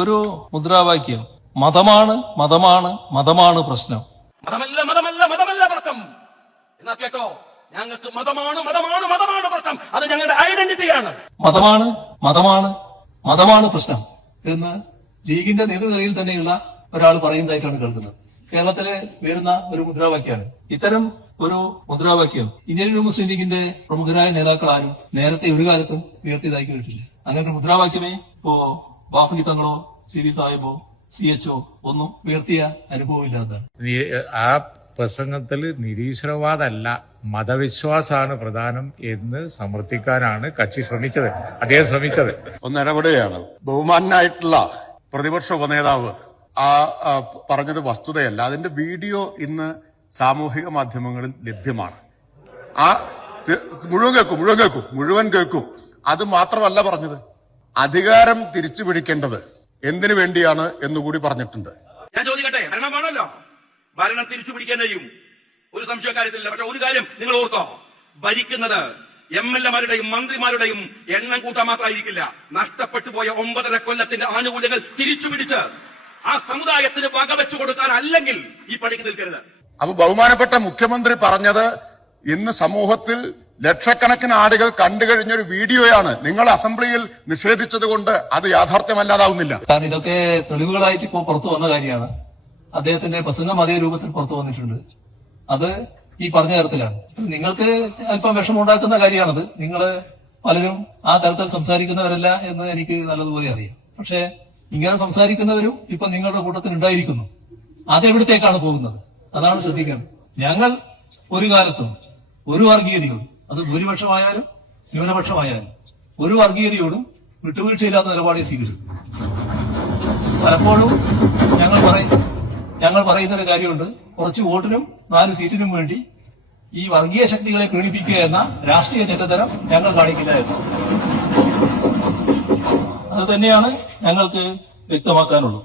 ഒരു മുദ്രാവാക്യം, മതമാണ് മതമാണ് മതമാണ് പ്രശ്നം. മതമല്ല മതമല്ല മതമല്ല പ്രശ്നം എന്നാ കേട്ടോ, ഞങ്ങൾക്ക് മതമാണ് മതമാണ് മതമാണ് പ്രശ്നം. അത് ഞങ്ങളുടെ ഐഡന്റിറ്റിയാണ്. മതമാണ് മതമാണ് മതമാണ് പ്രശ്നം എന്ന് ലീഗിന്റെ നേതൃനിരയിൽ തന്നെയുള്ള ഒരാൾ പറയുന്നതായിട്ടാണ് കേൾക്കുന്നത്. കേരളത്തിലെ വരുന്ന ഒരു മുദ്രാവാക്യമാണ്. ഇത്തരം ഒരു മുദ്രാവാക്യം ഇന്ത്യൻ മുസ്ലിം ലീഗിന്റെ പ്രമുഖരായ നേതാക്കൾ ആരും നേരത്തെ ഒരു കാലത്തും ഉയർത്തിയതായി കേട്ടില്ല. അങ്ങനെ ഒരു മുദ്രാവാക്യമേ ഇപ്പോ ബാഫി തങ്ങളോ സി സാഹിബോ CHO ഒന്നും ഉയർത്തിയ അനുഭവമില്ലാത്തതാണ്. ആ പ്രസംഗത്തിൽ നിരീശ്വരവാദമല്ല മതവിശ്വാസമാണ് പ്രധാനം എന്ന് സമർത്ഥിക്കാനാണ് കക്ഷി ശ്രമിച്ചത്, അദ്ദേഹം ശ്രമിച്ചത്. ഒന്ന് ഇടപെടുകയാണ്. ബഹുമാനായിട്ടുള്ള പ്രതിപക്ഷ ഉപനേതാവ് പറഞ്ഞത് വസ്തുതയല്ല. അതിന്റെ വീഡിയോ ഇന്ന് സാമൂഹിക മാധ്യമങ്ങളിൽ ലഭ്യമാണ്. മുഴുവൻ കേൾക്കൂ. അത് മാത്രമല്ല പറഞ്ഞത്, അധികാരം തിരിച്ചു പിടിക്കേണ്ടത് എന്തിനു വേണ്ടിയാണ് എന്നുകൂടി പറഞ്ഞിട്ടുണ്ട്. ഞാൻ ചോദിക്കട്ടെ, ഭരണമാണല്ലോ, ഭരണം തിരിച്ചു പിടിക്കാൻ കഴിയും, ഒരു സംശയക്കാര്യത്തിലില്ല. പക്ഷെ ഒരു കാര്യം നിങ്ങൾ ഓർത്തോ, ഭരിക്കുന്നത് MLA-മാരുടെയും മന്ത്രിമാരുടെയും എണ്ണം കൂട്ടാൻ മാത്രമായിരിക്കില്ല. നഷ്ടപ്പെട്ടു പോയ 9.5 കൊല്ലത്തിന്റെ ആനുകൂല്യങ്ങൾ തിരിച്ചു പിടിച്ച് ആ സമുദായത്തിന് വകവെച്ചു കൊടുക്കാൻ അല്ലെങ്കിൽ ഈ പണിക്ക് നിൽക്കരുത്. അപ്പൊ ബഹുമാനപ്പെട്ട മുഖ്യമന്ത്രി പറഞ്ഞത് ഇന്ന് സമൂഹത്തിൽ ലക്ഷക്കണക്കിന് ആളുകൾ കണ്ടു കഴിഞ്ഞൊരു വീഡിയോയാണ്. നിങ്ങൾ അസംബ്ലിയിൽ നിഷേധിച്ചത് കൊണ്ട് അത് യാഥാർത്ഥ്യമല്ലാതാവുന്നില്ല. കാരണം ഇതൊക്കെ തെളിവുകളായിട്ട് ഇപ്പോൾ പുറത്തു വന്ന കാര്യമാണ്. അദ്ദേഹത്തിന്റെ പ്രസംഗം അതേ രൂപത്തിൽ പുറത്തു വന്നിട്ടുണ്ട്. അത് ഈ പറഞ്ഞ തരത്തിലാണ്. നിങ്ങൾക്ക് അല്പം വിഷമമുണ്ടാക്കുന്ന കാര്യമാണത്. നിങ്ങൾ പലരും ആ തരത്തിൽ സംസാരിക്കുന്നവരല്ല എന്ന് എനിക്ക് നല്ലതുപോലെ അറിയാം. പക്ഷെ ഇങ്ങനെ സംസാരിക്കുന്നവരും ഇപ്പൊ നിങ്ങളുടെ കൂട്ടത്തിൽ ഉണ്ടായിരിക്കുന്നു. അതെവിടത്തേക്കാണ് പോകുന്നത്? അതാണ് ശ്രദ്ധിക്കേണ്ടത്. ഞങ്ങൾ ഒരു കാലത്തും ഒരു വർഗീയതയോടും, അത് ഭൂരിപക്ഷമായാലും ന്യൂനപക്ഷമായാലും, ഒരു വർഗീയതയോടും വിട്ടുവീഴ്ചയില്ലാത്ത നിലപാടെ സ്വീകരിക്കും. പലപ്പോഴും ഞങ്ങൾ പറയുന്ന ഒരു കാര്യമുണ്ട്, കുറച്ച് വോട്ടിനും 4 സീറ്റിനും വേണ്ടി ഈ വർഗീയ ശക്തികളെ പീഡിപ്പിക്കുക എന്ന രാഷ്ട്രീയ തെറ്റത്തരം ഞങ്ങൾ കാണിക്കില്ല എന്ന്. അത് തന്നെയാണ് ഞങ്ങൾക്ക് വ്യക്തമാക്കാനുള്ളത്.